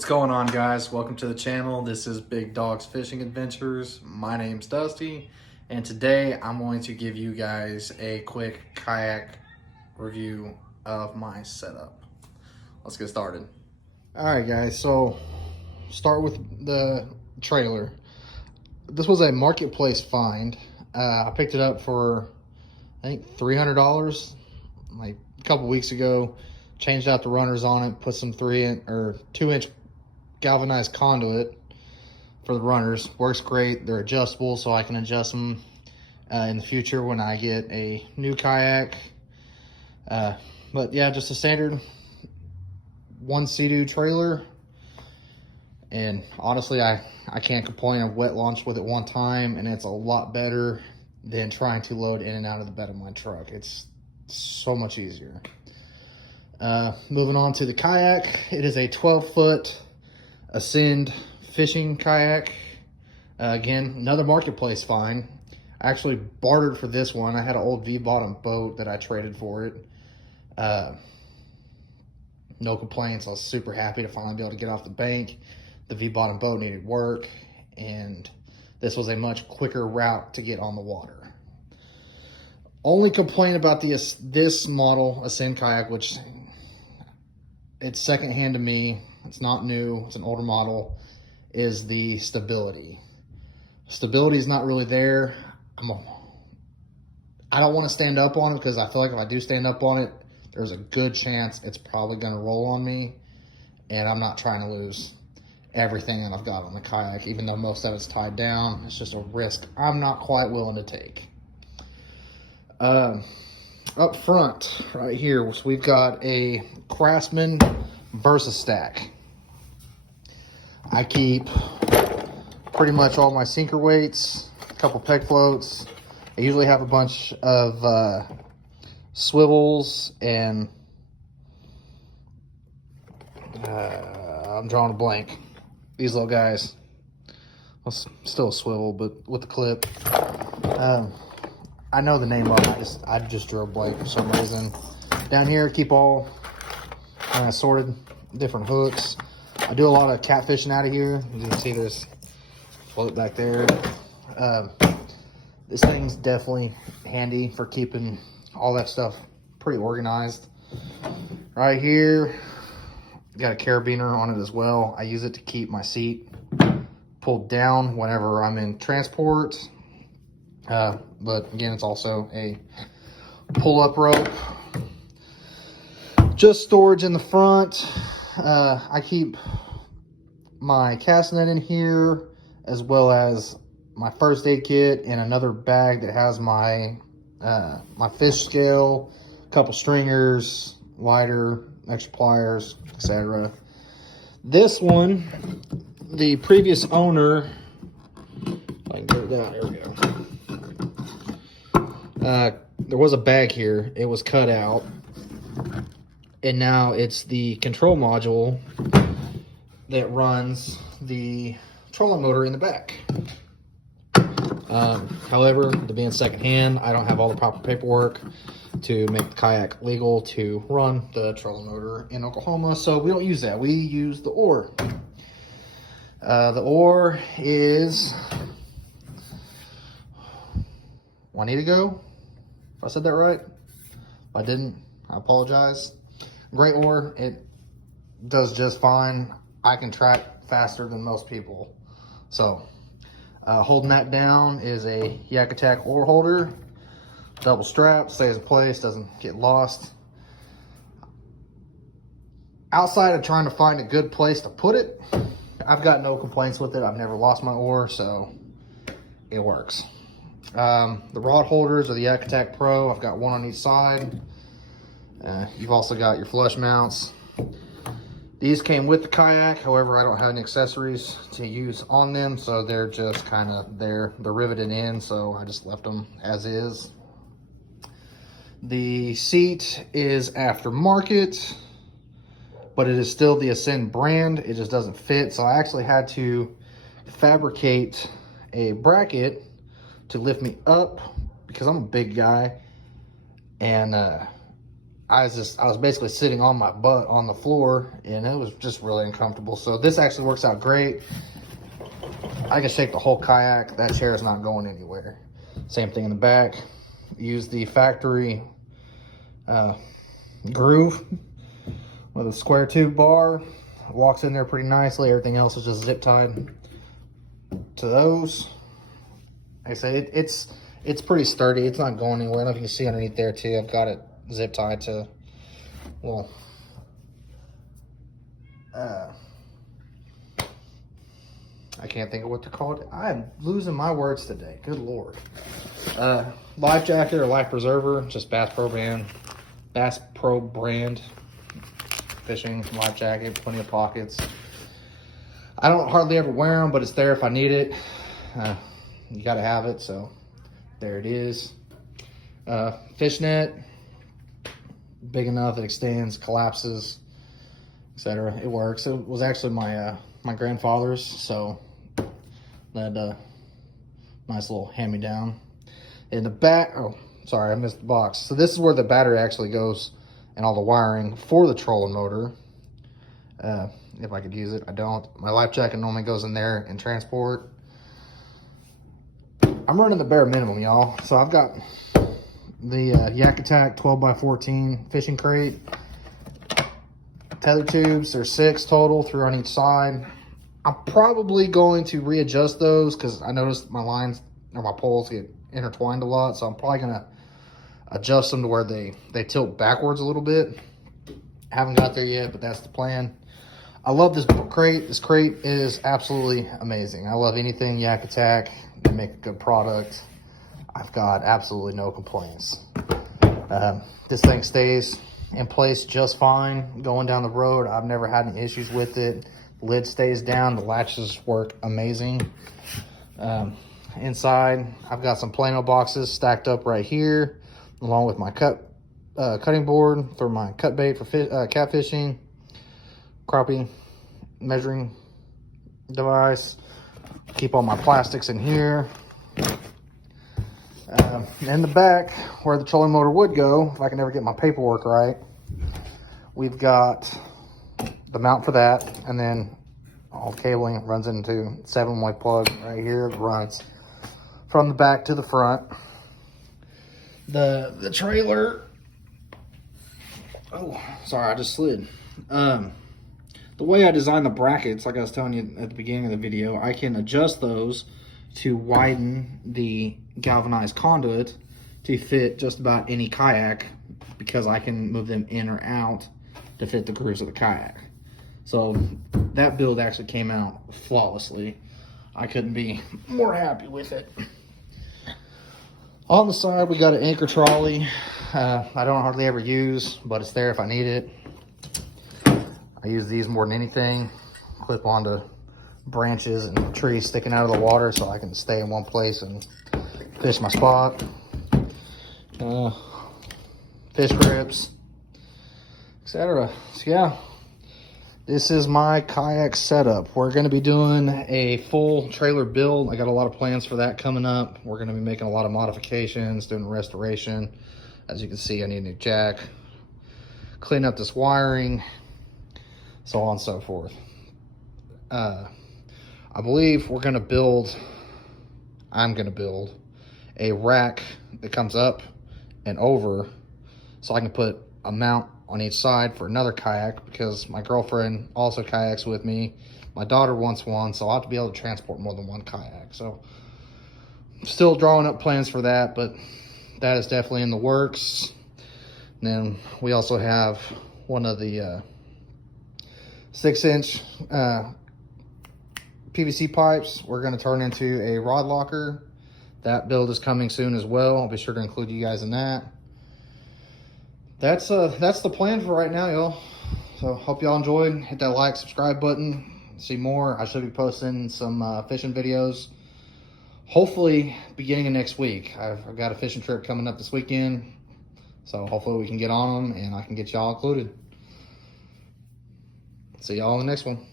What's going on, guys? Welcome to the channel. This is Big Dog's Fishing Adventures. My name's Dusty, and today I'm going to give you guys a quick kayak review of my setup. Let's get started. All right, guys, so start with the trailer. This was a marketplace find. I picked it up for, I think, $300 like a couple weeks ago. Changed out the runners on it, put some 2-inch galvanized conduit for the runners. Works great. They're adjustable, so I can adjust them in the future when I get a new kayak. But yeah, just a standard one Sea-Doo trailer. And honestly, I can't complain. I've wet launched with it one time, and it's a lot better than trying to load in and out of the bed of my truck. It's so much easier. Moving on to the kayak. It is a 12-foot Ascend fishing kayak. Again, another marketplace find. I actually bartered for this one. I had an old V-bottom boat that I traded for it. No complaints. I was super happy to finally be able to get off the bank. The V-bottom boat needed work, and this was a much quicker route to get on the water. Only complaint about this model Ascend kayak, which it's secondhand to me, it's not new, it's an older model, is the stability. Stability is not really there. I don't want to stand up on it because I feel like if I do stand up on it, there's a good chance it's probably going to roll on me, and I'm not trying to lose everything that I've got on the kayak, even though most of it's tied down. It's just a risk I'm not quite willing to take. Up front, right here, so we've got a Craftsman Versa Stack. I keep pretty much all my sinker weights, a couple peg floats. I usually have a bunch of swivels and I'm drawing a blank. These little guys. Well, still a swivel, but with the clip. I know the name of it. I just drew a blank for some reason. Down here, keep all assorted different hooks. I do a lot of catfishing out of here. You can see there's float back there. This thing's definitely handy for keeping all that stuff pretty organized. Right here, got a carabiner on it as well. I use it to keep my seat pulled down whenever I'm in transport. But again, it's also a pull-up rope. Just storage in the front. I keep my cast net in here, as well as my first aid kit in another bag that has my my fish scale, a couple stringers, lighter, extra pliers, etc. This one, the previous owner, if I can get it down, here we go. There was a bag here. It was cut out, and now it's the control module that runs the trolling motor in the back. However, to being secondhand, I don't have all the proper paperwork to make the kayak legal to run the trolling motor in Oklahoma, so we don't use that. We use the oar. The oar is Juanita, if I said that right. If I didn't, I apologize. Great oar. It does just fine. I can track faster than most people. So, holding that down is a Yakattack oar holder. Double strap, stays in place, doesn't get lost. Outside of trying to find a good place to put it, I've got no complaints with it. I've never lost my oar, so it works. The rod holders are the Yakattack Pro. I've got one on each side. You've also got your flush mounts. These came with the kayak. However, I don't have any accessories to use on them, so they're just kind of there. They're riveted in, so I just left them as is. The seat is aftermarket, but it is still the Ascend brand. It just doesn't fit, so I actually had to fabricate a bracket to lift me up because I'm a big guy, and I was basically sitting on my butt on the floor, and it was just really uncomfortable. So this actually works out great. I can shake the whole kayak. That chair is not going anywhere. Same thing in the back. Use the factory groove with a square tube bar. It walks in there pretty nicely. Everything else is just zip tied to those. Like I say, it's pretty sturdy. It's not going anywhere. I don't know if you can see underneath there too. I've got it zip tied to, well, I can't think of what to call it. I'm losing my words today. Good Lord. Life jacket or life preserver, just Bass Pro brand fishing life jacket, plenty of pockets. I don't hardly ever wear them, but it's there if I need it. You got to have it, so there it is. Fishnet, big enough, it extends, collapses, etc. It works. It was actually my my grandfather's, so that nice little hand-me-down. In the back, oh, sorry, I missed the box. So this is where the battery actually goes and all the wiring for the trolling motor. If I could use it, I don't. My life jacket normally goes in there in transport. I'm running the bare minimum, y'all. So I've got the Yakattack 12x14 fishing crate. Tether tubes, there's 6 total, 3 on each side. I'm probably going to readjust those because I noticed my lines or my poles get intertwined a lot. So I'm probably going to adjust them to where they tilt backwards a little bit. Haven't got there yet, but that's the plan. I love this crate. This crate is absolutely amazing. I love anything Yakattack. They make a good product. I've got absolutely no complaints. This thing stays in place just fine going down the road. I've never had any issues with it. The lid stays down. The latches work amazing. Inside, I've got some Plano boxes stacked up right here, along with my cutting board for my cut bait for catfishing, crappie measuring device. Keep all my plastics in here. In the back, where the trolling motor would go, if I can ever get my paperwork right, we've got the mount for that, and then all cabling runs into 7-way plug right here that runs from the back to the front. The trailer, oh, sorry, I just slid. The way I designed the brackets, like I was telling you at the beginning of the video, I can adjust those to widen the galvanized conduit to fit just about any kayak, because I can move them in or out to fit the grooves of the kayak. So that build actually came out flawlessly. I couldn't be more happy with it. On the side, we got an anchor trolley. I don't hardly ever use, but it's there if I need it. I use these more than anything. Clip onto branches and trees sticking out of the water so I can stay in one place and fish my spot. Fish grips, etc. So yeah, this is my kayak setup. We're going to be doing a full trailer build. I got a lot of plans for that coming up. We're going to be making a lot of modifications, doing restoration. As you can see, I need a new jack, clean up this wiring, so on and so forth. I believe I'm going to build a rack that comes up and over so I can put a mount on each side for another kayak, because my girlfriend also kayaks with me. My daughter wants one, so I'll have to be able to transport more than one kayak. So I'm still drawing up plans for that, but that is definitely in the works. And then we also have one of the 6-inch PVC pipes we're going to turn into a rod locker. That build is coming soon as well. I'll be sure to include you guys in that. That's the plan for right now, y'all. So hope y'all enjoyed. Hit that like, subscribe button. See more. I should be posting some fishing videos, hopefully beginning of next week. I've got a fishing trip coming up this weekend, so hopefully we can get on them and I can get y'all included. See y'all in the next one.